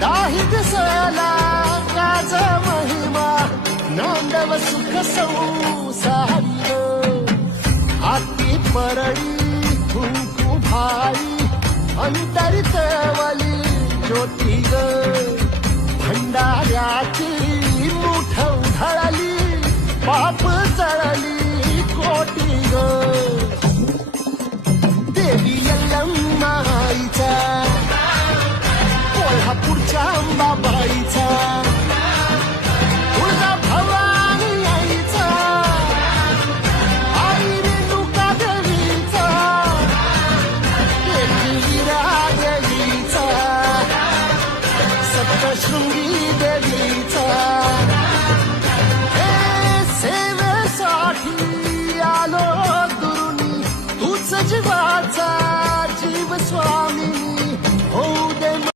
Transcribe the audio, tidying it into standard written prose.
दाही दिसला काज महिमा नांदव सुख संसारी हाती परळी कुंकू भाई अंतरितवली ज्योती ग भंडाऱ्याची मुठ उधळली पाप जळली कोटी ग देवी यल्लम्माईचा कोल्हापूरच्या अंबाबाई